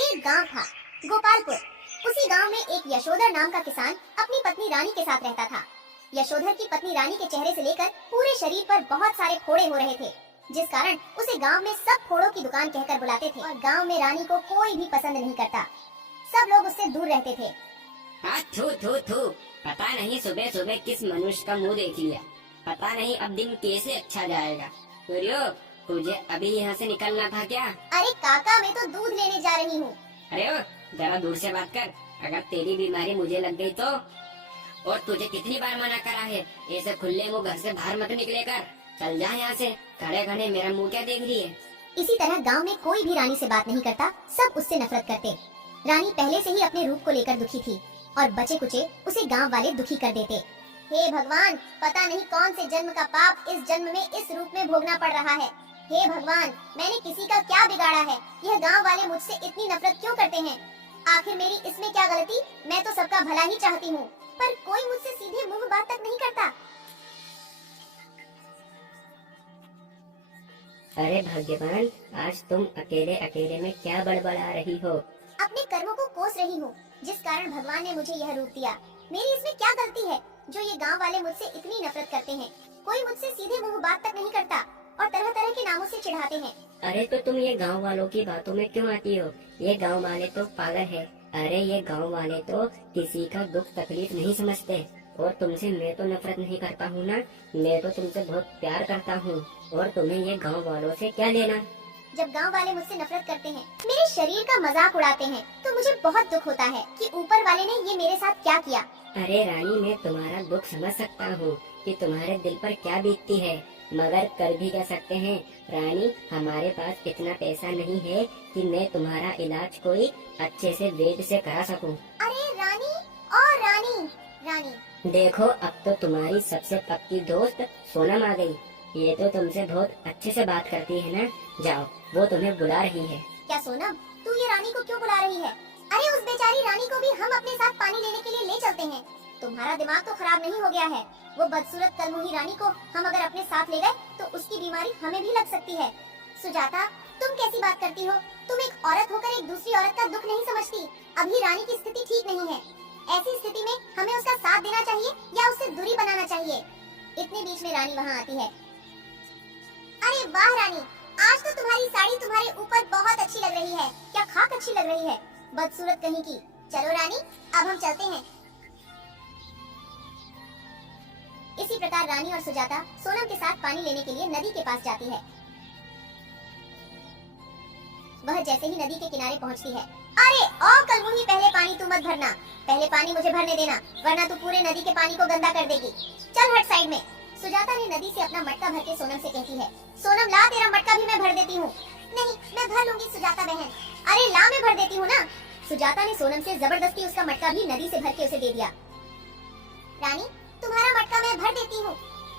एक गांव था, गोपालपुर। उसी गांव में एक यशोधर नाम का किसान अपनी पत्नी रानी के साथ रहता था। यशोधर की पत्नी रानी के चेहरे से लेकर पूरे शरीर पर बहुत सारे फोड़े हो रहे थे, जिस कारण उसे गांव में सब फोड़ों की दुकान कहकर बुलाते थे। और गांव में रानी को कोई भी पसंद नहीं करता, सब लोग उससे दूर रहते थे। हाँ, थू थू थू। पता नहीं सुबह सुबह किस मनुष्य का मुंह देख लिया। पता नहीं अब दिन कैसे अच्छा जाएगा। सूर्यो, तुझे अभी यहाँ से निकलना था क्या? अरे काका, मैं तो दूध लेने जा रही हूँ। अरे ओ, जरा दूर से बात कर। अगर तेरी बीमारी मुझे लग गई तो? और तुझे कितनी बार मना करा है, ऐसे खुले मुंह घर से बाहर मत निकले कर। चल जा यहाँ से। खड़े खड़े मेरा मुंह क्या देख रही है? इसी तरह गांव में कोई भी रानी से बात नहीं करता, सब उससे नफरत करते। रानी पहले से ही अपने रूप को लेकर दुखी थी और बचे कुचे उसे गांव वाले दुखी कर देते। हे भगवान, पता नहीं कौन से जन्म का पाप इस जन्म में इस रूप में भोगना पड़ रहा है। हे भगवान, मैंने किसी का क्या बिगाड़ा है? यह गांव वाले मुझसे इतनी नफरत क्यों करते हैं? आखिर मेरी इसमें क्या गलती? मैं तो सबका भला ही चाहती हूँ, पर कोई मुझसे सीधे मुंह बात तक नहीं करता। अरे भाग्यवान, आज तुम अकेले अकेले में क्या बड़बड़ा रही हो? अपने कर्मों को कोस रही हूँ, जिस कारण भगवान ने मुझे यह रूप दिया। मेरी इसमें क्या गलती है जो ये गांव वाले मुझसे इतनी नफरत करते हैं? कोई मुझसे सीधे मुंह बात तक नहीं करता और तरह तरह के नामों से चिढ़ाते हैं। अरे तो तुम ये गांव वालों की बातों में क्यों आती हो? ये गांव वाले तो पागल है। अरे ये गांव वाले तो किसी का दुख तकलीफ नहीं समझते। और तुमसे मैं तो नफरत नहीं करता हूँ ना, मैं तो तुमसे बहुत प्यार करता हूँ। और तुम्हें ये गांव वालों से क्या लेना? जब गांव वाले मुझसे नफरत करते हैं, मेरे शरीर का मजाक उड़ाते हैं, तो मुझे बहुत दुख होता है कि ऊपर वाले ने ये मेरे साथ क्या किया। अरे रानी, मैं तुम्हारा दुख समझ सकता हूँ कि तुम्हारे दिल पर क्या बीतती है, मगर कर भी क्या सकते हैं रानी। हमारे पास इतना पैसा नहीं है कि मैं तुम्हारा इलाज कोई अच्छे से वैद्य से करा सकूं। अरे रानी और रानी रानी देखो, अब तो तुम्हारी सबसे पक्की दोस्त सोनम आ गई। ये तो तुमसे बहुत अच्छे से बात करती है ना। जाओ, वो तुम्हें बुला रही है। क्या सोनम, तू ये रानी को क्यों बुला रही है? अरे उस बेचारी रानी को भी हम अपने साथ पानी लेने के लिए ले चलते हैं। तुम्हारा दिमाग तो खराब नहीं हो गया है? वो बदसूरत कलमुही रानी को हम अगर अपने साथ ले गए तो उसकी बीमारी हमें भी लग सकती है। सुजाता, तुम कैसी बात करती हो? तुम एक औरत होकर एक दूसरी औरत का दुख नहीं समझती। अभी रानी की स्थिति ठीक नहीं है। ऐसी स्थिति में हमें उसका साथ देना चाहिए या उससे दूरी बनाना चाहिए? इतने बीच में रानी वहाँ आती है। अरे वाह रानी, आज तो तुम्हारी साड़ी तुम्हारे ऊपर बहुत अच्छी लग रही है। क्या खाक अच्छी लग रही है, बदसूरत कहीं की। चलो रानी, अब हम चलते हैं। इसी प्रकार रानी और सुजाता सोनम के साथ पानी लेने के लिए नदी के पास जाती है। वह जैसे ही नदी के किनारे पहुंचती है, अरे ओ कलमुही, पहले पानी तू मत भरना। पहले पानी मुझे भरने देना, वरना तू पूरे नदी के पानी को गंदा कर देगी। चल हट साइड में। सुजाता ने नदी से अपना मटका भर के सोनम से कहती है, सोनम ला, तेरा मटका भी मैं भर देती हूँ। नहीं, मैं भर लूंगी सुजाता बहन। अरे ला, मैं भर देती हूँ ना। सुजाता ने सोनम से जबरदस्ती उसका मटका भी नदी से भर के उसे दे दिया। रानी, तुम्हारा मटका मैं भर देती हूँ।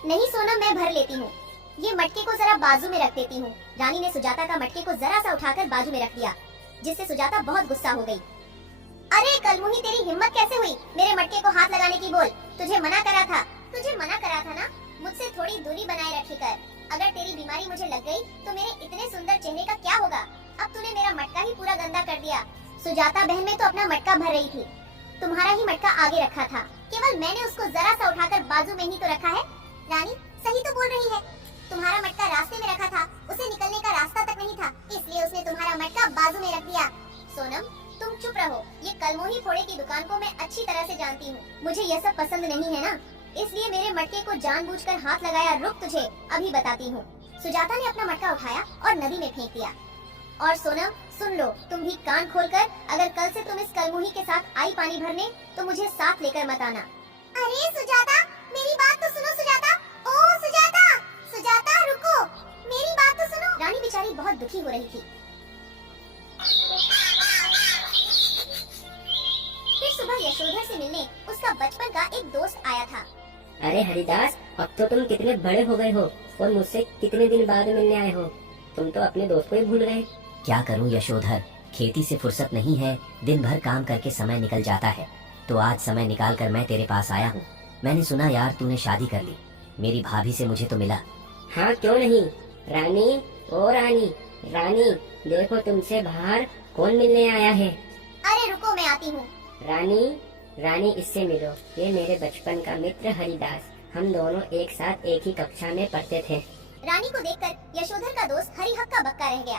नहीं सोनम, मैं भर लेती हूँ। ये मटके को जरा बाजू में रख देती हूँ। रानी ने सुजाता का मटके को जरा सा उठाकर बाजू में रख दिया, जिससे सुजाता बहुत गुस्सा हो गई। अरे कलमुही, तेरी हिम्मत कैसे हुई मेरे मटके को हाथ लगाने की? बोल, तुझे मना करा था। तुझे मना करा था ना, मुझसे थोड़ी दूरी बनाए रखी कर। अगर तेरी बीमारी मुझे लग गई तो मेरे इतने सुंदर चेहरे का क्या होगा? अब तूने मेरा मटका ही पूरा गंदा कर दिया। सुजाता बहन में तो अपना मटका भर रही थी, तुम्हारा ही मटका आगे रखा था। केवल मैंने उसको जरा सा उठाकर बाजू में ही तो रखा है। रानी सही तो बोल रही है, तुम्हारा मटका रास्ते में रखा था, उसे निकलने का रास्ता तक नहीं था, इसलिए उसने तुम्हारा मटका बाजू में रख दिया। सोनम, तुम चुप रहो। ये कलमोही फोड़े की दुकान को मैं अच्छी तरह से जानती हूँ। मुझे यह सब पसंद नहीं है ना, इसलिए मेरे मटके को जानबूझकर हाथ लगाया। रुक, तुझे अभी बताती हूँ। सुजाता ने अपना मटका उठाया और नदी में फेंक दिया। और सोनम सुन लो, तुम भी कान खोलकर, अगर कल से तुम इस कलमुही के साथ आई पानी भरने तो मुझे साथ लेकर मत आना। अरे सुजाता, मेरी बात तो सुनो सुजाता। ओ सुजाता, सुजाता रुको, मेरी बात तो सुनो। रानी बेचारी बहुत दुखी हो रही थी। फिर सुबह यशोधर से मिलने उसका बचपन का एक दोस्त आया था। अरे हरिदास, अब तो तुम कितने बड़े हो गए हो और मुझसे कितने दिन बाद मिलने आए हो। तुम तो अपने दोस्त को ही भूल गए। क्या करूं यशोधर, खेती से फुर्सत नहीं है, दिन भर काम करके समय निकल जाता है, तो आज समय निकाल कर मैं तेरे पास आया हूँ। मैंने सुना यार तूने शादी कर ली, मेरी भाभी से मुझे तो मिला। हाँ क्यों नहीं रानी, ओ रानी, रानी देखो तुमसे बाहर कौन मिलने आया है। अरे रुको, मैं आती हूँ। रानी, रानी इससे मिलो, ये मेरे बचपन का मित्र हरिदास, हम दोनों एक साथ एक ही कक्षा में पढ़ते थे। रानी को देखकर यशोधर का दोस्त हरि हक्का बक्का रह गया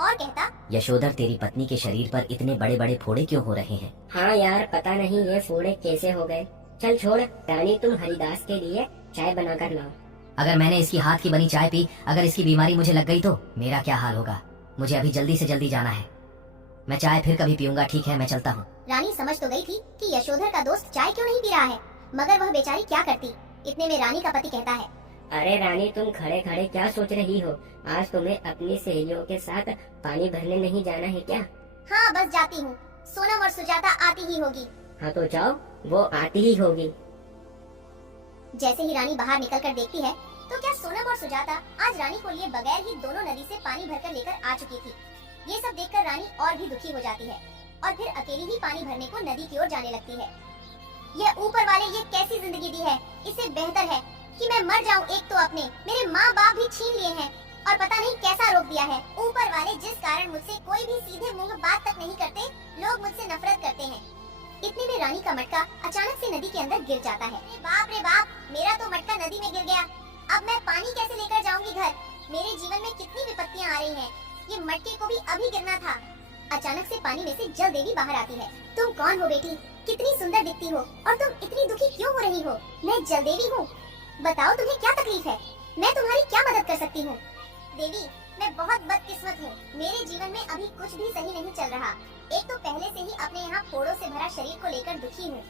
और कहता, यशोधर, तेरी पत्नी के शरीर पर इतने बड़े बड़े फोड़े क्यों हो रहे हैं? हाँ यार, पता नहीं ये फोड़े कैसे हो गए। चल छोड़, रानी तुम हरिदास के लिए चाय बना कर लाओ। अगर मैंने इसकी हाथ की बनी चाय पी, अगर इसकी बीमारी मुझे लग गई तो मेरा क्या हाल होगा? मुझे अभी जल्दी से जल्दी जाना है। मैं चाय फिर कभी पीऊंगा, ठीक है, मैं चलता हूँ। रानी समझ तो गई थी कि यशोधर का दोस्त चाय क्यों नहीं पी रहा है, मगर वह बेचारी क्या करती। इतने में रानी का पति कहता है, अरे रानी, तुम खड़े खड़े क्या सोच रही हो? आज तुम्हें अपनी सहेलियों के साथ पानी भरने नहीं जाना है क्या? हाँ बस जाती हूँ, सोनम और सुजाता आती ही होगी। हाँ तो जाओ, वो आती ही होगी। जैसे ही रानी बाहर निकल कर देखती है तो क्या सोनम और सुजाता आज रानी को लिए बगैर ही दोनों नदी से पानी भरकर लेकर आ चुकी थी। ये सब देखकर रानी और भी दुखी हो जाती है और फिर अकेली ही पानी भरने को नदी की ओर जाने लगती है। ये ऊपर वाले ये कैसी जिंदगी दी है, इससे बेहतर है कि मैं मर जाऊं। एक तो अपने मेरे माँ बाप भी छीन लिए हैं और पता नहीं कैसा रोक दिया है। ऊपर वाले जिस कारण मुझसे कोई भी सीधे मुंह बात तक नहीं करते, लोग मुझसे नफरत करते हैं। इतने में रानी का मटका अचानक से नदी के अंदर गिर जाता है। रे बाप, मेरा तो मटका नदी में गिर गया। अब मैं पानी कैसे लेकर जाऊंगी घर? मेरे जीवन में कितनी विपत्तियां आ रही हैं। ये मटके को भी अभी गिरना था। अचानक से पानी में से जल देवी बाहर आती है। तुम कौन हो बेटी? कितनी सुंदर दिखती हो और तुम इतनी दुखी क्यों हो रही हो? मैं जल देवी हूँ, बताओ तुम्हें क्या तकलीफ है? मैं तुम्हारी क्या मदद कर सकती हूँ? देवी, मैं बहुत बदकिस्मत हूँ। मेरे जीवन में अभी कुछ भी सही नहीं चल रहा। एक तो पहले से ही अपने यहाँ फोड़ों से भरा शरीर को लेकर दुखी हूँ।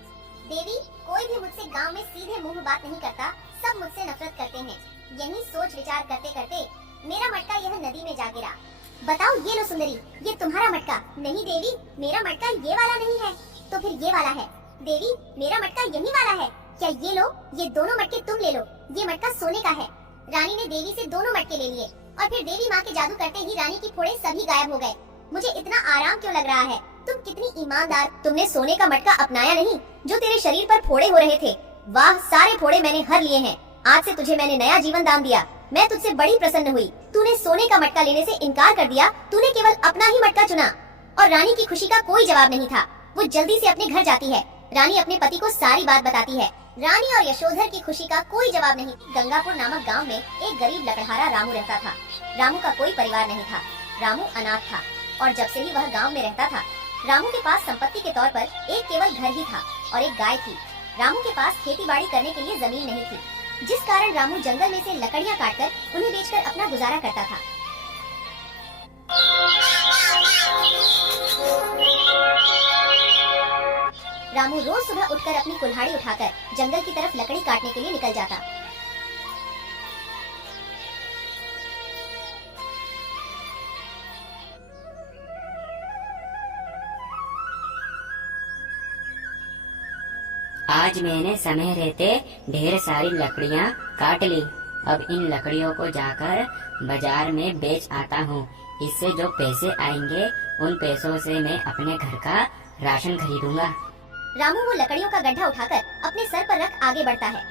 देवी, कोई भी मुझसे गांव में सीधे मुंह बात नहीं करता, सब मुझसे नफरत करते हैं। यही सोच विचार करते करते मेरा मटका यह नदी में जा गिरा। बताओ, ये लो सुंदरी, ये तुम्हारा मटका। नहीं देवी, मेरा मटका ये वाला नहीं है। तो फिर ये वाला है। देवी, मेरा मटका यही वाला है। क्या ये लो, ये दोनों मटके तुम ले लो। ये मटका सोने का है। रानी ने देवी से दोनों मटके ले लिए और फिर देवी माँ के जादू करते ही रानी की फोड़े सभी गायब हो गए। मुझे इतना आराम क्यों लग रहा है? तुम कितनी ईमानदार। तुमने सोने का मटका अपनाया नहीं जो तेरे शरीर पर फोड़े हो रहे थे। वाह, सारे फोड़े मैंने हर लिए हैं। आज से तुझे मैंने नया जीवन दान दिया। मैं तुझसे बड़ी प्रसन्न हुई। तूने सोने का मटका लेने से इनकार कर दिया। तूने केवल अपना ही मटका चुना। और रानी की खुशी का कोई जवाब नहीं था। वो जल्दी से अपने घर जाती है। रानी अपने पति को सारी बात बताती है। रानी और यशोधर की खुशी का कोई जवाब नहीं। गंगापुर नामक गांव में एक गरीब लकड़हारा रामू रहता था। रामू का कोई परिवार नहीं था। रामू अनाथ था और जब से ही वह गांव में रहता था, रामू के पास संपत्ति के तौर पर एक केवल घर ही था और एक गाय थी। रामू के पास खेती बाड़ी करने के लिए जमीन नहीं थी, जिस कारण रामू जंगल में से लकड़ियां काटकर उन्हें बेचकर अपना गुजारा करता था। रामू रोज सुबह उठकर अपनी कुल्हाड़ी उठाकर जंगल की तरफ लकड़ी काटने के लिए निकल जाता। आज मैंने समय रहते ढेर सारी लकड़ियाँ काट ली। अब इन लकड़ियों को जाकर बाजार में बेच आता हूँ। इससे जो पैसे आएंगे उन पैसों से मैं अपने घर का राशन खरीदूंगा। रामू वो लकड़ियों का गड्ढा उठाकर अपने सर पर रख आगे बढ़ता है।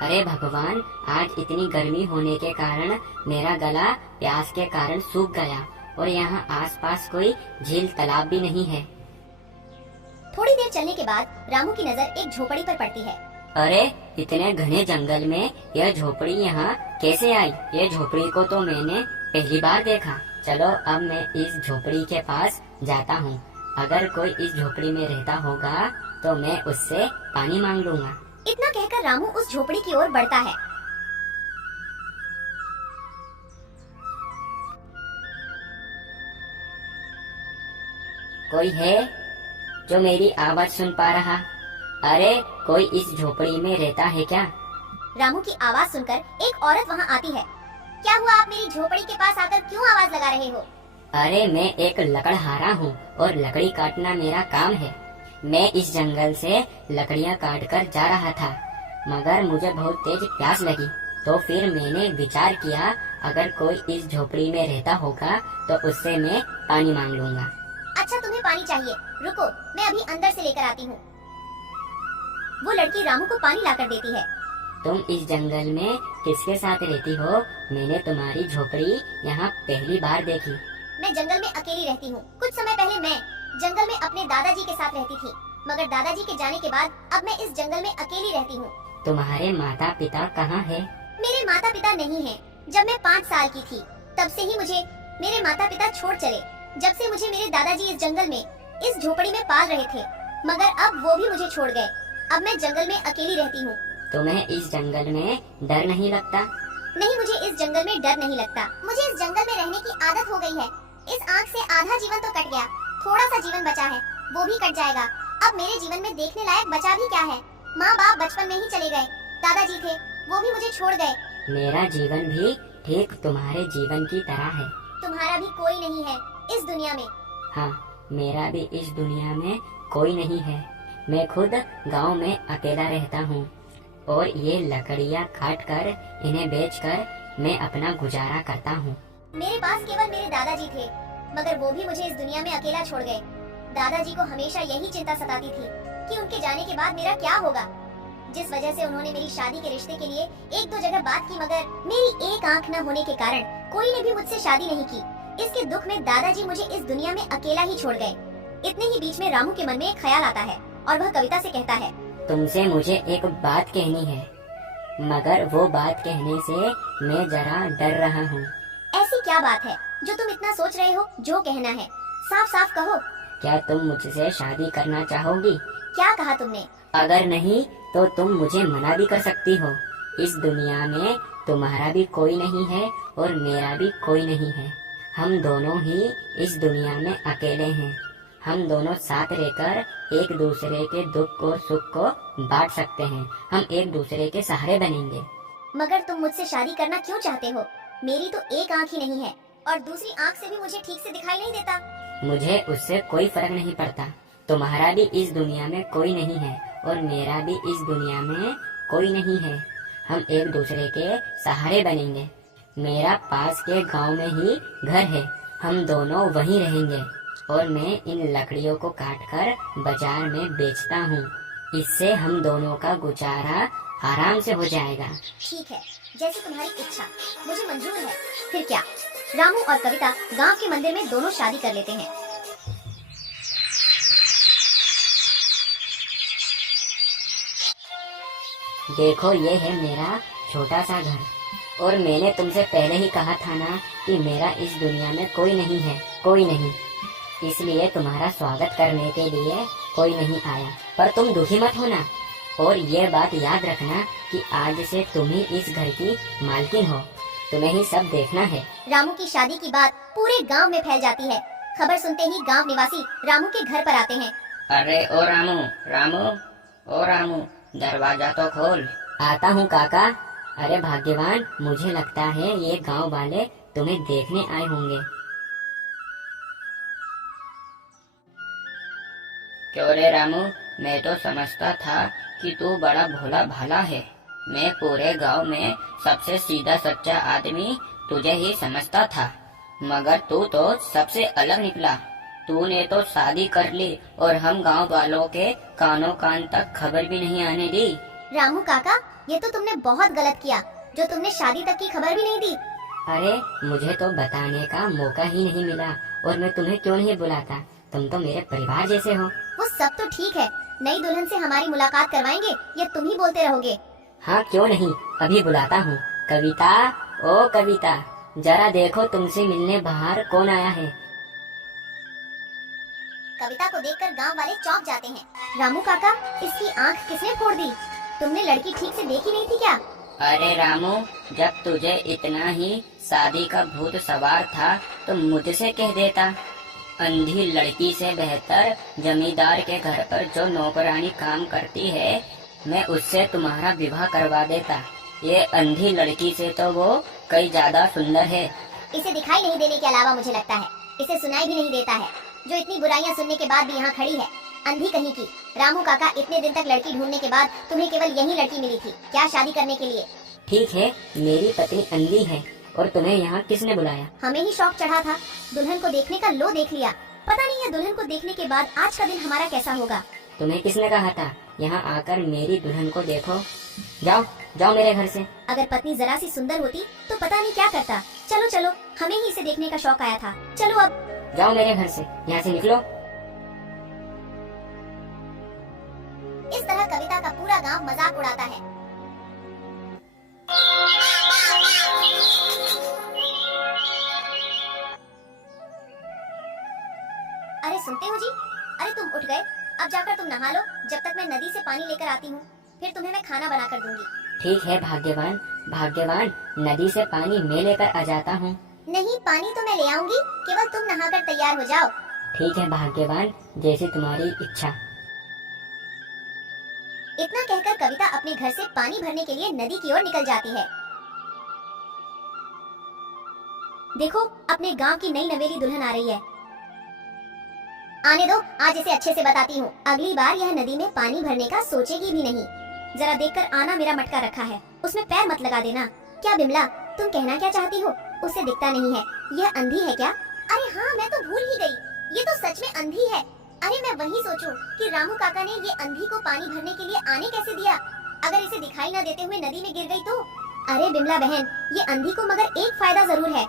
अरे भगवान, आज इतनी गर्मी होने के कारण मेरा गला प्यास के कारण सूख गया और यहाँ आसपास कोई झील तालाब भी नहीं है। थोड़ी देर चलने के बाद रामू की नजर एक झोपड़ी पर पड़ती है। अरे इतने घने जंगल में यह झोपड़ी यहाँ कैसे आई? ये झोपड़ी को तो मैंने पहली बार देखा। चलो अब मैं इस झोपड़ी के पास जाता हूँ। अगर कोई इस झोपड़ी में रहता होगा तो मैं उससे पानी मांग लूंगा। इतना कहकर रामू उस झोपड़ी की ओर बढ़ता है। कोई है जो मेरी आवाज सुन पा रहा? अरे कोई इस झोपड़ी में रहता है क्या? रामू की आवाज सुनकर एक औरत वहाँ आती है। क्या हुआ, आप मेरी झोपड़ी के पास आकर क्यों आवाज लगा रहे हो? अरे मैं एक लकड़हारा हूँ और लकड़ी काटना मेरा काम है। मैं इस जंगल से लकड़ियाँ काटकर जा रहा था, मगर मुझे बहुत तेज प्यास लगी। तो फिर मैंने विचार किया अगर कोई इस झोपड़ी में रहता होगा तो उससे मैं पानी मांग लूंगा। अच्छा, तुम्हें पानी चाहिए? रुको, मैं अभी अंदर से लेकर आती हूँ। वो लड़की रामू को पानी लाकर देती है। तुम इस जंगल में किसके साथ रहती हो? मैंने तुम्हारी झोपड़ी यहाँ पहली बार देखी। मैं जंगल में अकेली रहती हूँ। कुछ समय पहले मैं जंगल में अपने दादाजी के साथ रहती थी, मगर दादाजी के जाने के बाद अब मैं इस जंगल में अकेली रहती हूँ। तुम्हारे माता पिता कहाँ है? मेरे माता पिता नहीं हैं। जब मैं 5 साल की थी तब से ही मुझे मेरे माता पिता छोड़ चले। जब से मुझे मेरे दादाजी इस जंगल में इस झोपड़ी में पाल रहे थे, मगर अब वो भी मुझे छोड़ गए। अब मैं जंगल में अकेली रहती हूँ। तुम्हें इस जंगल में डर नहीं लगता? नहीं, मुझे इस जंगल में डर नहीं लगता। मुझे इस जंगल में रहने की आदत हो गई है। इस आग से आधा जीवन तो कट गया, थोड़ा सा जीवन बचा है, वो भी कट जाएगा। अब मेरे जीवन में देखने लायक बचा भी क्या है? माँ बाप बचपन में ही चले गए, दादाजी थे वो भी मुझे छोड़ गए। मेरा जीवन भी ठीक तुम्हारे जीवन की तरह है। तुम्हारा भी कोई नहीं है इस दुनिया में। हाँ, मेरा भी इस दुनिया में कोई नहीं है। मैं खुद गांव में अकेला रहता हूँ और ये लकड़ियाँ काट कर इन्हें बेचकर मैं अपना गुजारा करता हूँ। मेरे पास केवल मेरे दादाजी थे, मगर वो भी मुझे इस दुनिया में अकेला छोड़ गए। दादाजी को हमेशा यही चिंता सताती थी कि उनके जाने के बाद मेरा क्या होगा। जिस वजह से उन्होंने मेरी शादी के रिश्ते के लिए 1-2 जगह बात की, मगर मेरी एक आंख न होने के कारण कोई ने भी मुझसे शादी नहीं की। इसके दुख में दादाजी मुझे इस दुनिया में अकेला ही छोड़ गए। इतने ही बीच में रामू के मन में एक ख्याल आता है और वह कविता से कहता है, तुमसे मुझे एक बात कहनी है, मगर वो बात कहने से मैं जरा डर रहा हूँ। ऐसी क्या बात है जो तुम इतना सोच रहे हो? जो कहना है साफ साफ कहो। क्या तुम मुझसे शादी करना चाहोगी? क्या कहा तुमने? अगर नहीं तो तुम मुझे मना भी कर सकती हो। इस दुनिया में तुम्हारा भी कोई नहीं है और मेरा भी कोई नहीं है। हम दोनों ही इस दुनिया में अकेले हैं। हम दोनों साथ रहकर एक दूसरे के दुख और सुख को बांट सकते हैं। हम एक दूसरे के सहारे बनेंगे। मगर तुम मुझसे शादी करना क्यों चाहते हो? मेरी तो एक आंख ही नहीं है और दूसरी आंख से भी मुझे ठीक से दिखाई नहीं देता। मुझे उससे कोई फर्क नहीं पड़ता। तुम्हारा भी इस दुनिया में कोई नहीं है और मेरा भी इस दुनिया में कोई नहीं है। हम एक दूसरे के सहारे बनेंगे। मेरा पास के गांव में ही घर है। हम दोनों वहीं रहेंगे और मैं इन लकड़ियों को काटकर बाजार में बेचता हूँ। इससे हम दोनों का गुजारा आराम से हो जाएगा। ठीक है, जैसे तुम्हारी इच्छा, मुझे मंजूर है। फिर क्या, रामू और कविता गांव के मंदिर में दोनों शादी कर लेते हैं। देखो, ये है मेरा छोटा सा घर और मैंने तुमसे पहले ही कहा था ना कि मेरा इस दुनिया में कोई नहीं है, कोई नहीं। इसलिए तुम्हारा स्वागत करने के लिए कोई नहीं आया। पर तुम दुखी मत होना और ये बात याद रखना कि आज से तुम ही इस घर की मालकिन हो। तुम्हें ही सब देखना है। रामू की शादी की बात पूरे गांव में फैल जाती है। खबर सुनते ही गांव निवासी रामू के घर पर आते हैं। अरे ओ रामू, रामू, ओ रामू, दरवाजा तो खोल। आता हूँ काका। अरे भाग्यवान, मुझे लगता है ये गांव वाले तुम्हें देखने आए होंगे। क्यों रे रामू, मैं तो समझता था कि तू बड़ा भोला भाला है। मैं पूरे गांव में सबसे सीधा सच्चा आदमी तुझे ही समझता था, मगर तू तो सबसे अलग निकला। तूने तो शादी कर ली और हम गांव वालों के कानों कान तक खबर भी नहीं आने दी। रामू काका, ये तो तुमने बहुत गलत किया जो तुमने शादी तक की खबर भी नहीं दी। अरे मुझे तो बताने का मौका ही नहीं मिला और मैं तुम्हें क्यों नहीं बुलाता? तुम तो मेरे परिवार जैसे हो। वो सब तो ठीक है, नई दुल्हन से हमारी मुलाकात करवाएंगे या तुम ही बोलते रहोगे? हाँ क्यों नहीं, अभी बुलाता हूँ। कविता, ओ कविता, जरा देखो तुमसे मिलने बाहर कौन आया है। कविता को देखकर गांव वाले चौंक जाते हैं। रामू काका, इसकी आंख किसने फोड़ दी? तुमने लड़की ठीक से देखी नहीं थी क्या? अरे रामू, जब तुझे इतना ही शादी का भूत सवार था तो मुझसे कह देता। अंधी लड़की से बेहतर जमींदार के घर पर जो नौकरानी काम करती है, मैं उससे तुम्हारा विवाह करवा देता। ये अंधी लड़की से तो वो कई ज्यादा सुंदर है। इसे दिखाई नहीं देने के अलावा मुझे लगता है इसे सुनाई भी नहीं देता है, जो इतनी बुराइयां सुनने के बाद भी यहाँ खड़ी है। अंधी कहीं की। रामू काका, इतने दिन तक लड़की ढूंढने के बाद तुम्हें केवल यही लड़की मिली थी क्या शादी करने के लिए? ठीक है, मेरी पत्नी अंधी है और तुम्हें यहाँ किसने बुलाया? हमें ही शौक चढ़ा था, दुल्हन को देखने का लो देख लिया। पता नहीं है दुल्हन को देखने के बाद आज का दिन हमारा कैसा होगा। तुम्हें किसने कहा था यहाँ आकर मेरी दुल्हन को देखो? जाओ जाओ मेरे घर से। अगर पत्नी जरा सी सुंदर होती तो पता नहीं क्या करता। चलो चलो, हमें ही इसे देखने का शौक आया था। चलो अब। जाओ मेरे घर से, यहाँ से निकलो। इस तरह कविता का पूरा गांव मजाक उड़ाता है। अरे सुनते हो जी? अरे तुम उठ गए? अब जाकर तुम नहा लो, जब तक मैं नदी से पानी लेकर आती हूँ। फिर तुम्हें मैं खाना बना कर दूंगी। ठीक है भाग्यवान, भाग्यवान, नदी से पानी मैं लेकर आ जाता हूँ। नहीं, पानी तो मैं ले आऊंगी, केवल तुम नहाकर तैयार हो जाओ। ठीक है भाग्यवान, जैसी तुम्हारी इच्छा। इतना कहकर कविता अपने घर से पानी भरने के लिए नदी की ओर निकल जाती है। देखो, अपने गांव की नई नवेली दुल्हन आ रही है। आने दो, आज इसे अच्छे से बताती हूँ। अगली बार यह नदी में पानी भरने का सोचेगी भी नहीं। जरा देखकर आना, मेरा मटका रखा है, उसमें पैर मत लगा देना। क्या बिमला, तुम कहना क्या चाहती हो? उसे दिखता नहीं है, यह अंधी है क्या? अरे हाँ, मैं तो भूल ही गई, ये तो सच में अंधी है। अरे मैं वही सोचूं कि रामू काका ने ये अंधी को पानी भरने के लिए आने कैसे दिया? अगर इसे दिखाई न देते हुए नदी में गिर गई तो? अरे बिमला बहन, ये अंधी को मगर एक फायदा जरूर है।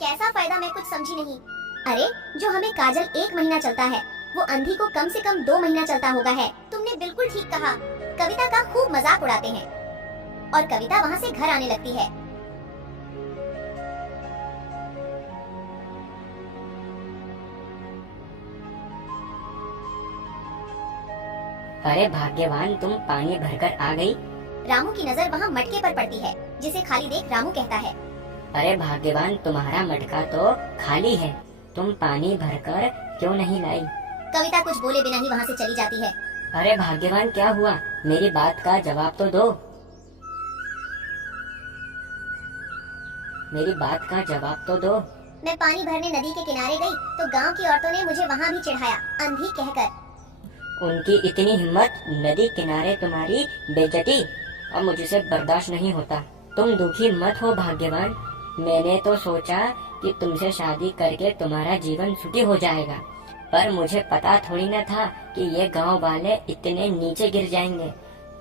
कैसा फायदा, मैं कुछ समझी नहीं। अरे जो हमें काजल 1 महीना चलता है, वो अंधी को कम से कम 2 महीना चलता होगा है। तुमने बिल्कुल ठीक कहा। कविता का खूब मजाक उड़ाते हैं और कविता वहाँ से घर आने लगती है। अरे भाग्यवान, तुम पानी भरकर आ गई। रामू की नजर वहाँ मटके पर पड़ती है, जिसे खाली देख रामू कहता है। अरे भाग्यवान, तुम्हारा मटका तो खाली है, तुम पानी भरकर क्यों नहीं लाई? कविता कुछ बोले बिना ही वहाँ से चली जाती है। अरे भाग्यवान, क्या हुआ? मेरी बात का जवाब तो दो। मेरी बात का जवाब तो दो। मैं पानी भरने नदी के किनारे गई तो गांव की औरतों ने मुझे वहाँ भी चिढ़ाया, अंधी कहकर। उनकी इतनी हिम्मत, नदी किनारे तुम्हारी बेइज्जती, अब मुझसे बर्दाश्त नहीं होता। तुम दुखी मत हो भाग्यवान, मैंने तो सोचा कि तुमसे शादी करके तुम्हारा जीवन सुखी हो जाएगा, पर मुझे पता थोड़ी न था कि ये गांव वाले इतने नीचे गिर जाएंगे,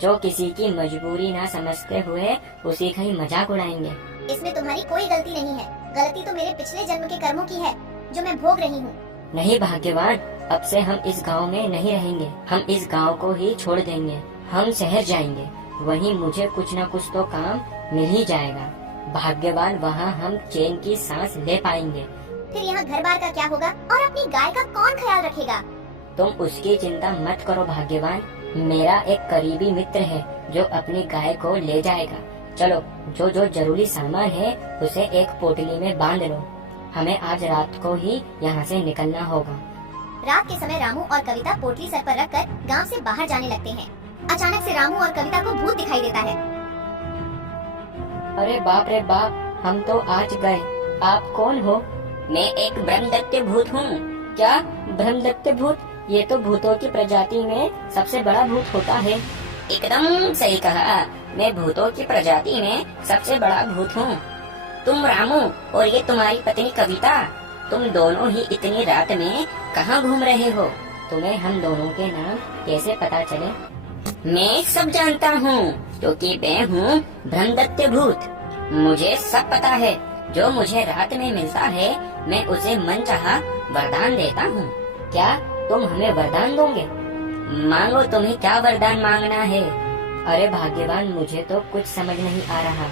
जो किसी की मजबूरी ना समझते हुए उसी का ही मजाक उड़ाएंगे। इसमें तुम्हारी कोई गलती नहीं है, गलती तो मेरे पिछले जन्म के कर्मों की है, जो मैं भोग रही हूँ। नहीं भाग्यवान, अब से हम इस गांव में नहीं रहेंगे, हम इस गांव को ही छोड़ देंगे, हम शहर जाएंगे, वहीं मुझे कुछ न कुछ तो काम मिल ही जाएगा। भाग्यवान, वहाँ हम चैन की सांस ले पाएंगे। फिर यहाँ घर बार का क्या होगा और अपनी गाय का कौन ख्याल रखेगा? तुम उसकी चिंता मत करो भाग्यवान, मेरा एक करीबी मित्र है जो अपनी गाय को ले जाएगा। चलो, जो जो जरूरी सामान है उसे एक पोटली में बांध लो, हमें आज रात को ही यहाँ से निकलना होगा। रात के समय रामू और कविता पोटली सर पर रखकर गांव से बाहर जाने लगते हैं। अचानक से रामू और कविता को भूत दिखाई देता है। अरे बाप रे बाप, हम तो आज गए। आप कौन हो? मैं एक ब्रह्मदत्त भूत हूँ। क्या ब्रह्मदत्त भूत? ये तो भूतों की प्रजाति में सबसे बड़ा भूत होता है। एकदम सही कहा, मैं भूतों की प्रजाति में सबसे बड़ा भूत हूँ। तुम रामू और ये तुम्हारी पत्नी कविता, तुम दोनों ही इतनी रात में कहाँ घूम रहे हो? तुम्हें हम दोनों के नाम कैसे पता चले? मैं सब जानता हूँ, क्योंकि मैं हूँ ब्रह्मदत्त भूत। मुझे सब पता है, जो मुझे रात में मिलता है मैं उसे मनचाहा वरदान देता हूँ। क्या तुम हमें वरदान दोगे? मांगो, तुम्हें क्या वरदान मांगना है? अरे भाग्यवान, मुझे तो कुछ समझ नहीं आ रहा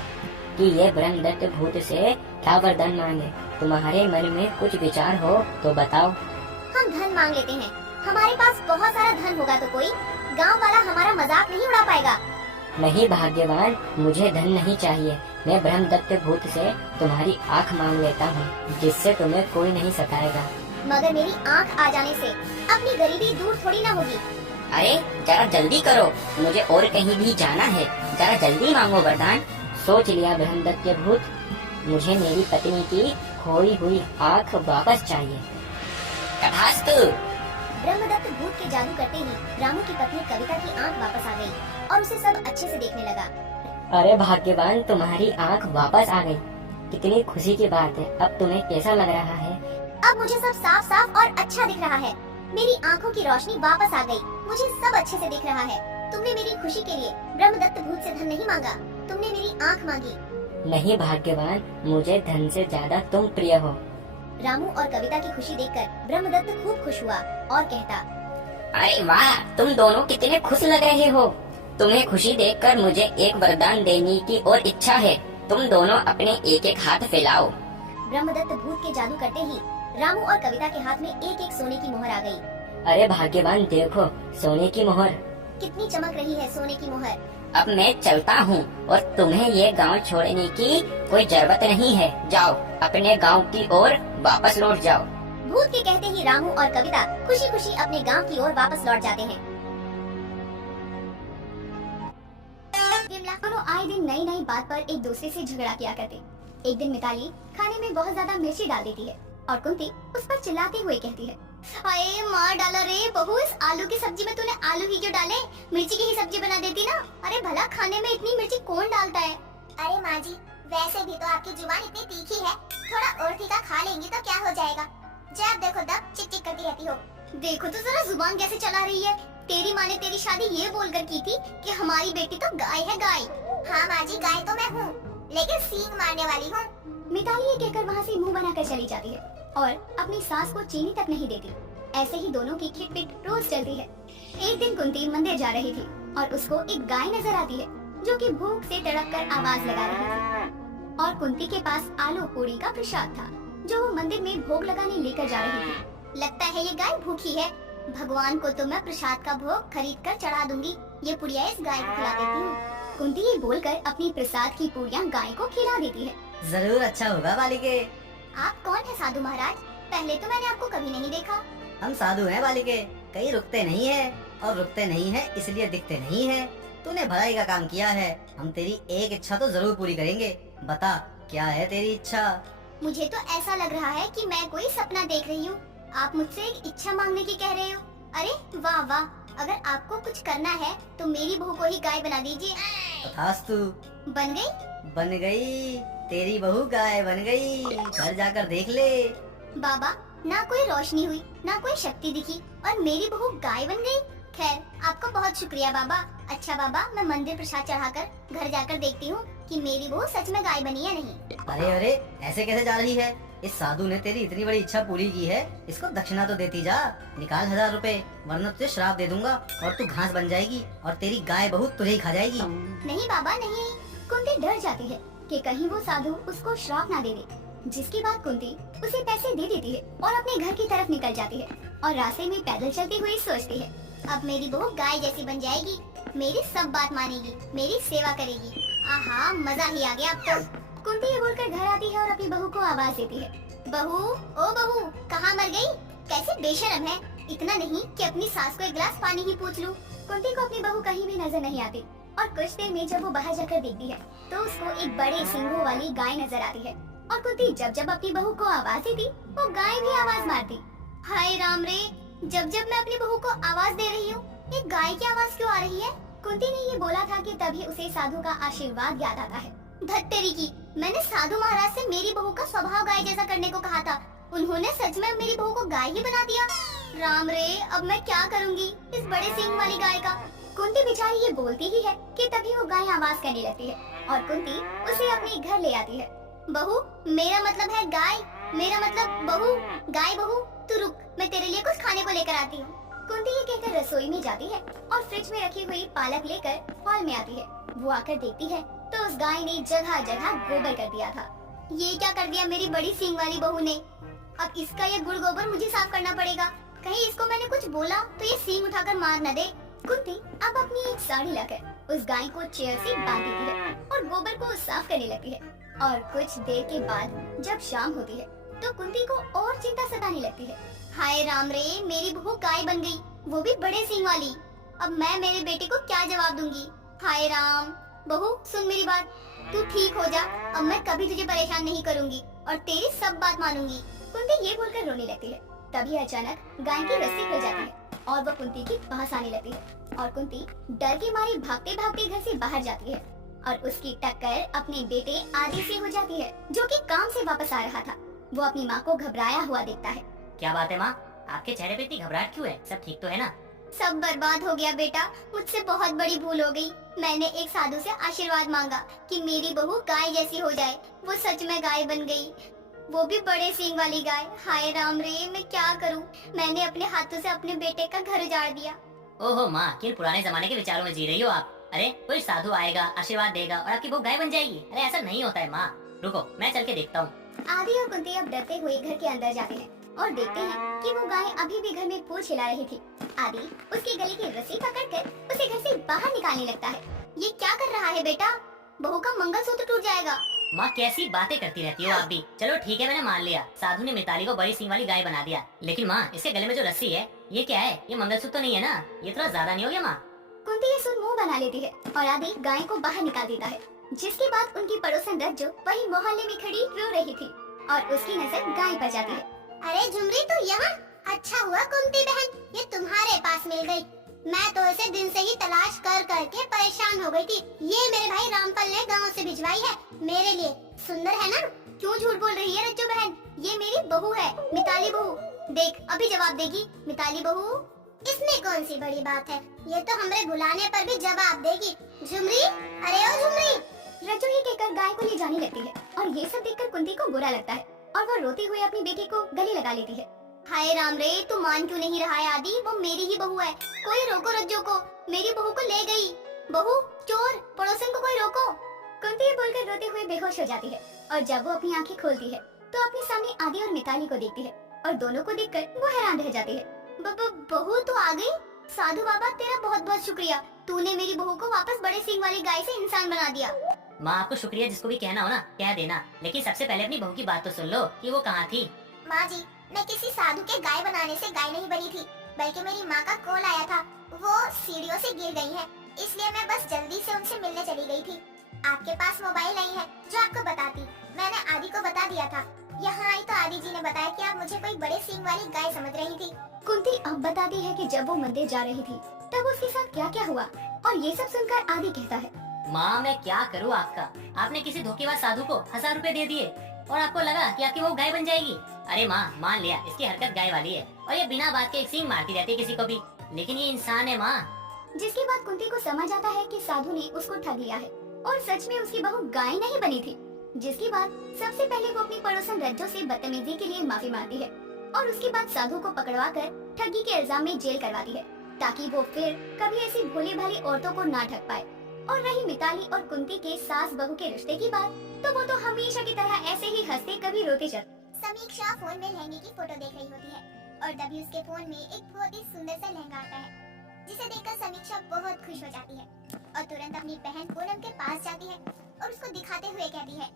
कि ये ब्रह्मदत्त भूत से क्या वरदान मांगे। तुम्हारे मन में कुछ विचार हो तो बताओ। हम धन मांग लेते हैं, हमारे पास बहुत सारा धन होगा तो कोई गांव वाला हमारा मजाक नहीं उड़ा पाएगा। नहीं भाग्यवान, मुझे धन नहीं चाहिए, मैं ब्रह्मदत्त भूत से तुम्हारी आँख मांग लेता हूँ, जिससे तुम्हें कोई नहीं सताएगा। मगर मेरी आँख आ जाने से अपनी गरीबी दूर थोड़ी ना होगी। अरे जरा जल्दी करो, मुझे और कहीं भी जाना है, जरा जल्दी मांगो वरदान। सोच लिया ब्रह्मदत्त भूत, मुझे मेरी पत्नी की खोई हुई आँख वापस चाहिए। तथास्तु। ब्रह्मदत्त भूत के जादू करते ही रामू की पत्नी कविता की आँख वापस आ गई और उसे सब अच्छे से देखने लगा। अरे भाग्यवान, तुम्हारी आँख वापस आ गई, कितनी खुशी की बात है। अब तुम्हें कैसा लग रहा है? अब मुझे सब साफ साफ और अच्छा दिख रहा है। मेरी आँखों की रोशनी वापस आ गई, मुझे सब अच्छे से दिख रहा है। तुमने मेरी खुशी के लिए ब्रह्मदत्त भूत से धन नहीं मांगा, तुमने मेरी आँख मांगी। नहीं भाग्यवान, मुझे धन से ज्यादा तुम प्रिय हो। रामू और कविता की खुशी देखकर ब्रह्मदत्त खूब खुश हुआ और कहता, अरे वाह, तुम दोनों कितने खुश लग रहे हो। तुम्हें खुशी देखकर मुझे एक वरदान देने की और इच्छा है। तुम दोनों अपने एक एक हाथ फैलाओ। ब्रह्मदत्त भूत के जादू करते ही रामू और कविता के हाथ में एक एक सोने की मोहर आ गई। अरे भाग्यवान, देखो सोने की मोहर। कितनी चमक रही है सोने की मोहर। अब मैं चलता हूँ और तुम्हें ये गांव छोड़ने की कोई जरूरत नहीं है। जाओ, अपने गांव की ओर वापस लौट जाओ। भूत के कहते ही रामू और कविता खुशी खुशी अपने गांव की ओर वापस लौट जाते हैं। विमला दोनों आए दिन नई नई बात पर एक दूसरे से झगड़ा किया करते। एक दिन मिताली खाने में बहुत ज्यादा मिर्ची डाल देती है और कुंती उस पर चिल्लाते हुए कहती है, अरे मार डाला रे बहू, इस आलू की सब्जी में तूने आलू ही क्यों डाले? मिर्ची की ही सब्जी बना देती ना। अरे भला खाने में इतनी मिर्ची कौन डालता है? अरे माँ जी, वैसे भी तो आपकी जुबान इतनी तीखी है, थोड़ा और तीखा खा लेंगी तो क्या हो जाएगा? जब देखो तब चिक चिक करती रहती हो। देखो तो जरा जुबान कैसे चला रही है। तेरी माँ ने तेरी शादी ये बोलकर की थी कि हमारी बेटी तो गाय है, गाय। हाँ माँ जी, गाय तो मैं हूँ, लेकिन सींग मारने वाली हूँ। मिताली ये कहकर वहाँ से मुंह बनाकर चली जाती है और अपनी सास को चीनी तक नहीं देती। ऐसे ही दोनों की खिटपिट रोज चलती है। एक दिन कुंती मंदिर जा रही थी और उसको एक गाय नजर आती है जो कि भूख से तड़प कर आवाज लगा रही थी और कुंती के पास आलू पूरी का प्रसाद था जो वो मंदिर में भोग लगाने लेकर जा रही थी। लगता है ये गाय भूखी है, भगवान को तो मैं प्रसाद का भोग खरीद कर चढ़ा दूंगी। ये पुड़िया इस गाय को खिला देती हूँ। कुंती ये बोलकर अपनी प्रसाद की पुड़िया गाय को खिला देती है। जरूर अच्छा होगा बालिके। आप कौन है साधु महाराज? पहले तो मैंने आपको कभी नहीं देखा। हम साधु हैं बालिके, कहीं रुकते नहीं है और रुकते नहीं है इसलिए दिखते नहीं है। तूने भलाई का काम किया है, हम तेरी एक इच्छा तो जरूर पूरी करेंगे। बता क्या है तेरी इच्छा? मुझे तो ऐसा लग रहा है कि मैं कोई सपना देख रही हूँ। आप मुझसे एक इच्छा मांगने की कह रहे हो? अरे वाह वाह, अगर आपको कुछ करना है तो मेरी बहू को ही गाय बना दीजिए। तथास्तु। बन गई? बन गई, तेरी बहू गाय बन गई। घर जाकर देख ले। बाबा, ना कोई रोशनी हुई, ना कोई शक्ति दिखी और मेरी बहू गाय बन गई। खैर, आपका बहुत शुक्रिया बाबा। अच्छा बाबा, मैं मंदिर प्रसाद चढ़ाकर घर जाकर देखती हूँ कि मेरी बहू सच में गाय बनी या नहीं। अरे अरे, ऐसे कैसे जा रही है? इस साधु ने तेरी इतनी बड़ी इच्छा पूरी की है, इसको दक्षिणा तो देती जा। निकाल 1000 रुपए, वरना तुझे श्राप दे दूंगा और तू घास बन जाएगी और तेरी गाय बहू तुझे ही खा जाएगी। नहीं बाबा नहीं। कुंती डर जाती है कि कहीं वो साधु उसको श्राप ना दे दे, जिसके बाद कुंती उसे पैसे दे देती है और अपने घर की तरफ निकल जाती है और रास्ते में पैदल चलती हुई सोचती है, अब मेरी बहू गाय जैसी बन जाएगी, मेरी सब बात मानेगी, मेरी सेवा करेगी। आहा, मजा ही आ गया अब तो। कुंती ये बोलकर घर आती है और अपनी बहू को आवाज देती है, बहू, ओ बहू, कहाँ मर गई? कैसे बेशर्म है, इतना नहीं कि अपनी सास को एक गिलास पानी ही पूछ लूं। कुंती को अपनी बहू कहीं भी नजर नहीं आती और कुछ देर में जब वो बाहर जाकर देखती है तो उसको एक बड़े सिंगों वाली गाय नजर आती है और कुंती जब जब अपनी बहू को आवाज देती वो गाय भी आवाज मारती। हाय राम रे, जब जब मैं अपनी बहू को आवाज दे रही हूँ, ये गाय की आवाज क्यों आ रही है? कुंती ने ये बोला था कि तभी उसे साधु का आशीर्वाद याद आता है। धत्तेरी की, मैंने साधु महाराज से मेरी बहू का स्वभाव गाय जैसा करने को कहा था, उन्होंने सच में मेरी बहू को गाय ही बना दिया। राम रे, अब मैं क्या करूँगी इस बड़े सींग वाली गाय का? कुंती बेचारी ये बोलती ही है कि तभी वो गाय आवाज करने लगती है और कुंती उसे अपने घर ले आती है। बहू, मेरा मतलब है गाय, मेरा मतलब बहू, गाय बहू, तू रुक, मैं तेरे लिए कुछ खाने को लेकर आती हूँ। कुंती ये कहकर रसोई में जाती है और फ्रिज में रखी हुई पालक लेकर हॉल में आती है। वो आकर देखती है तो उस गाय ने जगह जगह गोबर कर दिया था। ये क्या कर दिया मेरी बड़ी सींग वाली बहू ने? अब इसका ये गुड़ गोबर मुझे साफ करना पड़ेगा, कहीं इसको मैंने कुछ बोला तो ये सींग उठाकर मार न दे। कुंती अब अपनी एक साड़ी लाकर उस गाय को चेयर से बांध देती है और गोबर को साफ करने लगती है और कुछ देर के बाद जब शाम होती है तो कुंती को और चिंता सताने लगती है। हाय राम रे, मेरी बहू गाय बन गई, वो भी बड़े सींग वाली। अब मैं मेरे बेटे को क्या जवाब दूंगी? हाय राम। बहू सुन मेरी बात, तू ठीक हो जा, अब मैं कभी तुझे परेशान नहीं करूंगी और तेरी सब बात मानूंगी। कुंती ये बोलकर रोने लगती है। तभी अचानक गाय की रस्सी खुल जाती है और वो कुंती के पास आने लगती है और कुंती डर के मारे भागते भागते घर से बाहर जाती है और उसकी टक्कर अपने बेटे आदि से हो जाती है जो कि काम से वापस आ रहा था। वो अपनी माँ को घबराया हुआ देखता है। क्या बात है माँ, आपके चेहरे पे इतनी घबराहट क्यों है? सब ठीक तो है ना? सब बर्बाद हो गया बेटा, मुझसे बहुत बड़ी भूल हो गई। मैंने एक साधु से आशीर्वाद मांगा कि मेरी बहू गाय जैसी हो जाए। वो सच में गाय बन गई, वो भी बड़े सींग वाली गाय। हाय राम रे, मैं क्या करूं? मैंने अपने हाथों से अपने बेटे का घर उजाड़ दिया। ओहो माँ, किन पुराने जमाने के विचारों में जी रही हो आप। अरे कोई साधु आएगा, आशीर्वाद देगा और आपकी बहू गाय बन जाएगी। अरे ऐसा नहीं होता है माँ, रुको मैं चल के देखता हूँ। आदि और कुंती अब डरते हुए घर के अंदर जाते हैं और देखते हैं कि वो गाय अभी भी घर में पूंछ हिला रही थी। आदि उसके गले की रस्सी पकड़कर उसे घर से बाहर निकालने लगता है। ये क्या कर रहा है बेटा? बहू का मंगलसूत्र टूट जाएगा। माँ कैसी बातें करती रहती हो आप भी। चलो ठीक है, मैंने मान लिया, साधु ने मिताली को बड़ी सींग वाली गाय बना दिया। लेकिन माँ, इसके गले में जो रस्सी है ये क्या है? ये मंगलसूत्र तो नहीं है ना? ये थोड़ा ज्यादा नहीं हो गया माँ? कुंती ये सुन मुंह बना लेती है और आदि गाय को बाहर निकाल देता है। जिसके बाद उनकी पड़ोसन रज्जो वही मोहल्ले में खड़ी रो रही थी और उसकी नजर गाय पर जाती है। अरे झुमरी, तू यहाँ? अच्छा हुआ कुंती बहन, ये तुम्हारे पास मिल गई। मैं तो इसे दिन से ही तलाश कर करके परेशान हो गई थी। ये मेरे भाई रामपाल ने गांव से भिजवाई है मेरे लिए। सुंदर है ना? क्यों झूठ बोल रही है रज्जो बहन? ये मेरी बहू है, मिताली बहू। देख अभी जवाब देगी मिताली बहू। इसमें कौन सी बड़ी बात है? ये तो हमरे बुलाने पर भी जवाब देगी। झुमरी, अरे ओ झुमरी। रज्जो ये कहकर गाय को ले जाने लगती है और ये सब देखकर कुंती को बुरा लगता है और वो रोते हुए अपनी बेटी को गले लगा लेती है। हाय राम रे, तू मान क्यों नहीं रहा है आदि? वो मेरी ही बहू है। कोई रोको रज्जो को, मेरी बहू को ले गई। बहू, चोर, पड़ोसन को कोई रोको। कुंती ये बोलकर रोते हुए बेहोश हो जाती है और जब वो अपनी आंखें खोलती है तो अपने सामने आदि और मिताली को देखती है और दोनों को देखकर वो हैरान रह जाती है। बहू तो आ गई? साधु बाबा तेरा बहुत बहुत शुक्रिया, तूने मेरी बहू को वापस बड़े सींग वाली गाय से इंसान बना दिया। माँ आपको शुक्रिया जिसको भी कहना हो ना कह देना, लेकिन सबसे पहले अपनी बहू की बात तो सुन लो कि वो कहाँ थी। माँ जी, मैं किसी साधु के गाय बनाने से गाय नहीं बनी थी, बल्कि मेरी माँ का कॉल आया था। वो सीढ़ियों से गिर गई है, इसलिए मैं बस जल्दी से उनसे मिलने चली गई थी। आपके पास मोबाइल नहीं है जो आपको बताती। मैंने आदि को बता दिया था। यहाँ आई तो आदि जी ने बताया कि आप मुझे कोई बड़े सींग वाली गाय समझ रही थी। कुंती अब बताती है कि जब वो मंदिर जा रही थी तब उसके साथ क्या क्या हुआ और ये सब सुनकर आदि कहता है, माँ मैं क्या करूँ आपका? आपने किसी धोखेबाज साधु को 1000 रुपए दे दिए और आपको लगा कि आपकी वो गाय बन जाएगी। अरे माँ मान लिया इसकी हरकत गाय वाली है और ये बिना बात के एक सींग मारती रहती है किसी को भी, लेकिन ये इंसान है माँ। जिसके बाद कुंती को समझ आता है कि साधु ने उसको ठग लिया है और सच में उसकी बहू गाय नहीं बनी थी। जिसके बाद सबसे पहले वो अपनी पड़ोसन रज्जो से बदतमीजी के लिए माफी मांगती है और उसके बाद साधु को पकड़वाकर ठगी के इल्जाम में जेल करवाती है ताकि वो फिर कभी ऐसी भोली भाली औरतों को ना ठग पाए। और रही मिताली और कुंती के सास बहू के रिश्ते की बात, तो वो तो हमेशा की तरह ऐसे ही हंसते कभी रोते चल। समीक्षा फोन में लहंगे की फोटो देख रही होती है और तभी उसके फोन में एक बहुत ही सुंदर सा लहंगा आता है जिसे देखकर समीक्षा बहुत खुश हो जाती है और तुरंत अपनी बहन पूनम के पास जाती है और उसको दिखाते हुए कहती है,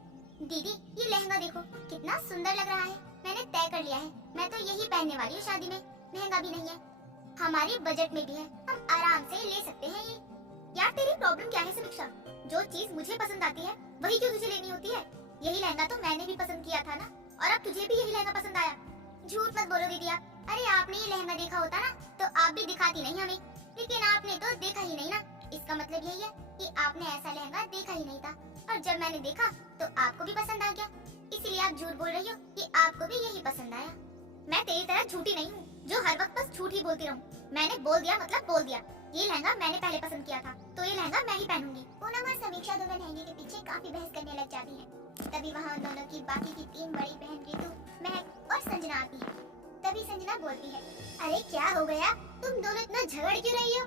दीदी ये लहंगा देखो कितना सुंदर लग रहा है। मैंने तय कर लिया है, मैं तो यही पहनने वाली हूँ शादी में। महंगा भी नहीं है, हमारी बजट में भी है, हम आराम से ले सकते हैं ये। यार तेरी प्रॉब्लम क्या है समीक्षा? जो चीज मुझे पसंद आती है वही क्यों तुझे लेनी होती है? यही लहंगा तो मैंने भी पसंद किया था ना, और अब तुझे भी यही लहंगा पसंद आया। झूठ मत बोलो दीदी आप। अरे आपने ये लहंगा देखा होता ना तो आप भी दिखाती नहीं हमें, लेकिन आपने तो देखा ही नहीं ना। इसका मतलब यही है कि आपने ऐसा लहंगा देखा ही नहीं था और जब मैंने देखा तो आपको भी पसंद आ गया, इसीलिए आप झूठ बोल रही हो कि आपको भी यही पसंद आया। मैं तेरी तरह झूठी नहीं हूँ जो हर वक्त बस झूठ ही बोलती रहूँ। मैंने बोल दिया मतलब बोल दिया। ये लहंगा मैंने पहले पसंद किया था तो ये लहंगा मैं ही पहनूंगी। पूनम और समीक्षा दोनों लहंगे के पीछे काफी बहस करने लग जाती हैं। तभी वहाँ उन दोनों की बाकी की 3 बड़ी बहन रितु, महक और संजना आती है। तभी संजना बोलती है, अरे क्या हो गया, तुम दोनों इतना झगड़ क्यों रही हो?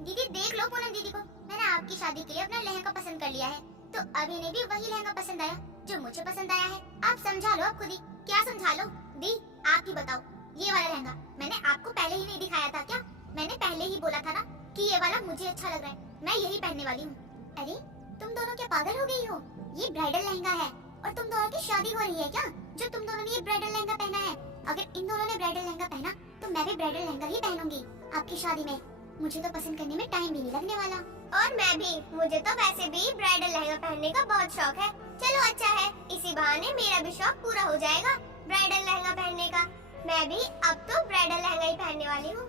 दीदी देख लो पूनम दीदी को, मैंने आपकी शादी के लिए अपना लहंगा पसंद कर लिया है, तो अभी ने भी वही लहंगा पसंद आया जो मुझे पसंद आया है। आप समझा लो आप खुद ही। क्या समझा लो? दी आप ही बताओ। ये वाला लहंगा मैंने आपको पहले ही नहीं दिखाया था क्या? मैंने पहले ही बोला था ना कि ये वाला मुझे अच्छा लग रहा है, मैं यही पहनने वाली हूँ। अरे तुम दोनों क्या पागल हो गई हो? ये ब्राइडल लहंगा है और तुम दोनों की शादी हो रही है क्या जो तुम दोनों ने ये ब्राइडल लहंगा पहना है? अगर इन दोनों ने ब्राइडल लहंगा पहना तो मैं भी ब्राइडल लहंगा ही पहनूंगी आपकी शादी में। मुझे तो पसंद करने में टाइम भी नहीं लगने वाला। और मैं भी, मुझे तो वैसे भी ब्राइडल लहंगा पहनने का बहुत शौक है। चलो अच्छा है, इसी बहाने मेरा भी शौक पूरा हो जाएगा ब्राइडल लहंगा पहनने का। मैं भी अब तो ब्राइडल लहंगा ही पहनने वाली हूँ।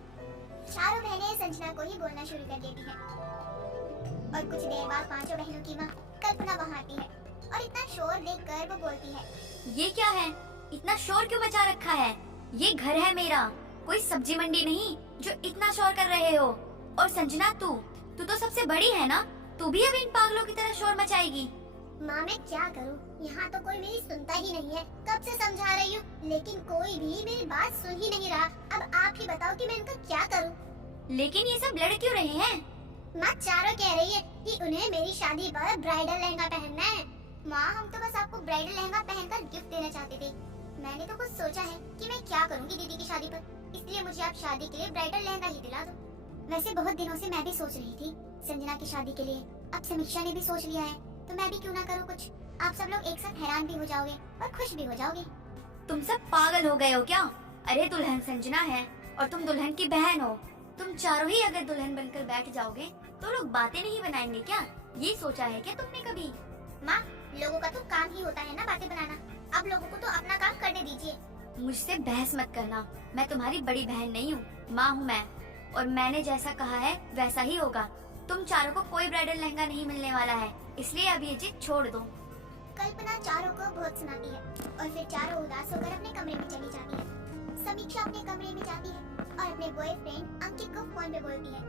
चारों बहनें संजना को ही बोलना शुरू कर देती हैं। और कुछ देर बाद 5 बहनों की माँ कल्पना वहाँ आती है और इतना शोर देखकर वो बोलती है, ये क्या है? इतना शोर क्यों मचा रखा है? ये घर है मेरा, कोई सब्जी मंडी नहीं। जो इतना शोर कर रहे हो? और संजना तू तो सबसे बड़ी है ना, तू भी अब इन पागलों की तरह शोर मचाएगी? माँ मैं क्या करूँ, यहाँ तो कोई मेरी सुनता ही नहीं है। कब से समझा रही हूँ लेकिन कोई भी मेरी बात सुन ही नहीं रहा। अब आप ही बताओ कि मैं इनका क्या करूँ। लेकिन ये सब लड़ क्यों रहे हैं? माँ चारों कह रही है कि उन्हें मेरी शादी पर ब्राइडल लहंगा पहनना है। माँ हम तो बस आपको ब्राइडल लहंगा पहनकर गिफ्ट देना चाहते थे। मैंने तो कुछ सोचा है कि मैं क्या करूँगी दीदी की शादी पर, इसलिए मुझे आप शादी के लिए ब्राइडल लहंगा ही दिला दो। वैसे बहुत दिनों से मैं भी सोच रही थी संजना की शादी के लिए। अब समीक्षा ने भी सोच लिया है तो मैं भी क्यों ना करूँ कुछ। आप सब लोग एक साथ हैरान भी हो जाओगे और खुश भी हो जाओगे। तुम सब पागल हो गए हो क्या? अरे दुल्हन संजना है और तुम दुल्हन की बहन हो। तुम चारों ही अगर दुल्हन बनकर बैठ जाओगे तो लोग बातें नहीं बनाएंगे क्या? ये सोचा है क्या तुमने कभी? माँ लोगों का तो काम ही होता है ना बातें बनाना। अब लोगों को तो अपना काम करने दीजिए। मुझसे बहस मत करना, मैं तुम्हारी बड़ी बहन नहीं हूँ, माँ हूँ मैं, और मैंने जैसा कहा है वैसा ही होगा। तुम चारों को कोई ब्राइडल लहंगा नहीं मिलने वाला है, इसलिए अब ये जिद छोड़ दो। कल्पना चारों को बहुत सुनाती है और फिर चारों उदास होकर अपने कमरे में चली जाती है। समीक्षा अपने कमरे में जाती है और अपने बॉयफ्रेंड अंकित को फोन पे बोलती है,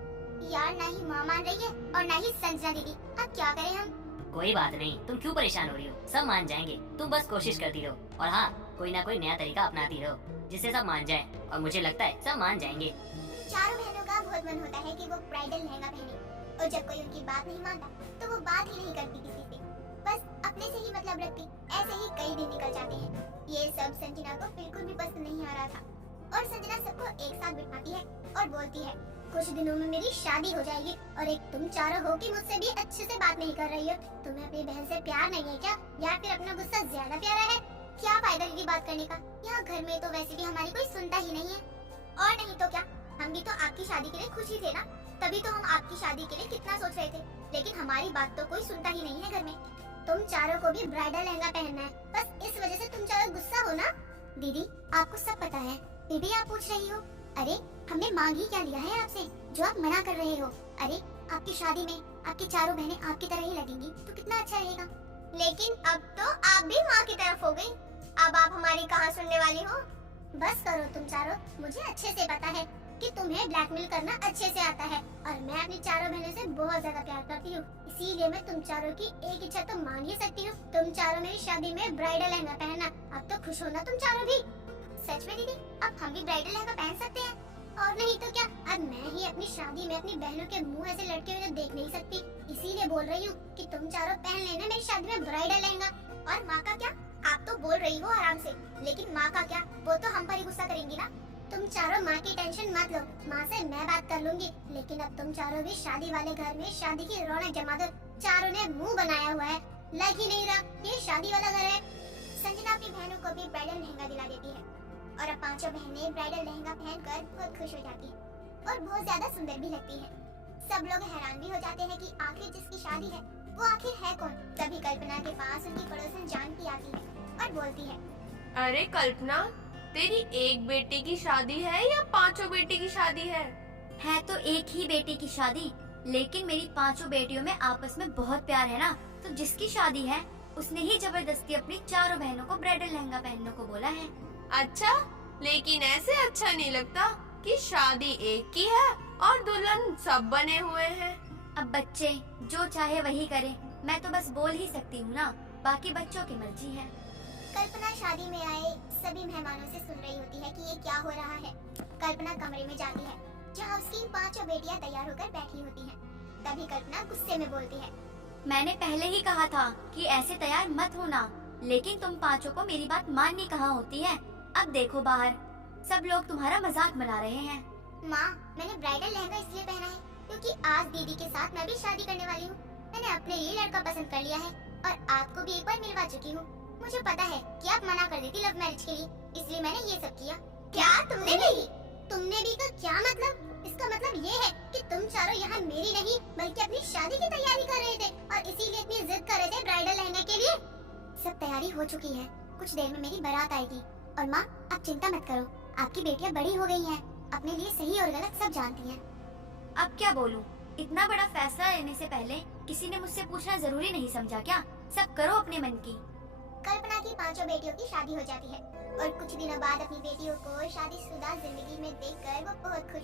यार ना ही माँ मान रही है और ना ही संजना दीदी, अब क्या करें हम। कोई बात नहीं, तुम क्यों परेशान हो रही हो, सब मान जाएंगे। तुम बस कोशिश करती रहो और हाँ कोई ना कोई नया तरीका अपनाती रहो जिससे सब मान जाए, और मुझे लगता है सब मान जाएंगे। चारों बहनों का बहुत मन होता है कि वो ब्राइडल लहंगा पहने, और जब कोई उनकी बात नहीं मानता तो वो बात ही नहीं करती किसी से, बस अपने से ही मतलब रखती। ऐसे ही कई दिन निकल जाते हैं। ये सब संजना को बिल्कुल भी पसंद नहीं आ रहा था और संजना सबको एक साथ बिठाती है और बोलती है, कुछ दिनों में मेरी शादी हो जाएगी और एक तुम चारों हो कि मुझसे भी अच्छे से बात नहीं कर रही हो। तुम्हें अपनी बहन से प्यार नहीं है क्या, या फिर अपना गुस्सा ज्यादा प्यारा है? क्या फायदा दीदी बात करने का, यहाँ घर में तो वैसे भी हमारी कोई सुनता ही नहीं है। और नहीं तो क्या, हम भी तो आपकी शादी के लिए खुशी थे ना, तभी तो हम आपकी शादी के लिए कितना सोच रहे थे, लेकिन हमारी बात तो कोई सुनता ही नहीं है घर में। तुम चारों को भी ब्राइडल लहंगा पहनना है, बस इस वजह से तुम चारों गुस्सा हो ना। दीदी आपको सब पता है, फिर भी आप पूछ रही हो। अरे हमने मांग ही क्या लिया है आपसे जो आप मना कर रहे हो। अरे आपकी शादी में आपकी चारों बहनें आपकी तरह ही लगेंगी तो कितना अच्छा रहेगा। लेकिन अब तो आप भी माँ की तरफ हो गई, अब आप हमारी कहाँ सुनने वाली हो। बस करो तुम चारों, मुझे अच्छे से पता है कि तुम्हें ब्लैकमेल करना अच्छे से आता है और मैं अपनी चारों बहनों से बहुत ज्यादा प्यार करती हूँ, इसीलिए मैं तुम चारों की एक इच्छा तो मान ही सकती हूँ। तुम चारों मेरी शादी में ब्राइडल लहंगा पहनना। अब तो खुश हो ना तुम चारों भी। सच में दीदी, अब हम भी ब्राइडल लहंगा पहन सकते हैं, और नहीं तो क्या, अब मैं ही अपनी शादी में अपनी बहनों के मुंह ऐसे लटके हुए देख नहीं सकती, इसीलिए बोल रही हूँ कि तुम चारों पहन लेना मेरी शादी में ब्राइडल लहंगा। और माँ का क्या, आप तो बोल रही हो आराम से, लेकिन माँ का क्या, वो तो हम पर ही गुस्सा करेंगी ना। तुम चारों माँ की टेंशन मत लो, माँ से मैं बात कर लूंगी, लेकिन अब तुम चारों भी शादी वाले घर में शादी की रौनक जमा दो। चारों ने मुंह बनाया हुआ है, लग ही नहीं रहा ये शादी वाला घर है। संजना अपनी बहनों को भी ब्राइडल लहंगा दिला देती है और अब पांचों बहनें ब्राइडल लहंगा पहनकर बहुत खुश हो जाती है और बहुत ज्यादा सुंदर भी लगती है। सब लोग हैरान भी हो जाते हैं कि आखिर जिसकी शादी है वो आखिर है कौन। तभी कल्पना के पास उनकी पड़ोसन जानकी आती है और बोलती है, अरे कल्पना, तेरी एक बेटे की शादी है या पांचों बेटे की शादी है? है तो एक ही बेटी की शादी, लेकिन मेरी पांचों बेटियों में आपस में बहुत प्यार है ना, तो जिसकी शादी है उसने ही जबरदस्ती अपनी चारों बहनों को ब्राइडल लहंगा पहनने को बोला है। अच्छा, लेकिन ऐसे अच्छा नहीं लगता कि शादी एक की है और दुल्हन सब बने हुए हैं। अब बच्चे जो चाहे वही करे, मैं तो बस बोल ही सकती हूँ ना, बाकी बच्चों की मर्जी है। कल्पना शादी में आए सभी मेहमानों से सुन रही होती है कि ये क्या हो रहा है। कल्पना कमरे में जाती है जहाँ उसकी पांचों बेटियां तैयार होकर बैठी होती हैं। तभी कल्पना गुस्से में बोलती है, मैंने पहले ही कहा था कि ऐसे तैयार मत होना, लेकिन तुम पांचों को मेरी बात माननी कहाँ होती है। अब देखो बाहर सब लोग तुम्हारा मजाक बना रहे हैं। माँ मैंने ब्राइडल लहंगा इसलिए पहना है क्योंकि आज दीदी के साथ मैं भी शादी करने वाली हूँ। मैंने अपने लिए लड़का पसंद कर लिया है और आपको भी एक बार मिलवा चुकी हूँ। मुझे पता है कि आप मना कर देती लव मैरिज के लिए, इसलिए मैंने ये सब किया। क्या तुमने भी का क्या मतलब? इसका मतलब ये है कि तुम चारों यहाँ मेरी नहीं बल्कि अपनी शादी की तैयारी कर रहे थे और इसीलिए इतनी जिद कर रहे थे ब्राइडल लहंगे के लिए। सब तैयारी हो चुकी है, कुछ देर में मेरी बारात आएगी। और माँ आप चिंता मत करो, आपकी बेटियाँ बड़ी हो गई हैं, अपने लिए सही और गलत सब जानती हैं। अब क्या बोलूं? इतना बड़ा फैसला लेने से पहले किसी ने मुझसे पूछना जरूरी नहीं समझा क्या? सब करो अपने मन की। कल्पना की पांचों बेटियों की शादी हो जाती है और कुछ दिनों बाद अपनी बेटियों को शादीशुदा जिंदगी में देखकर वो बहुत खुश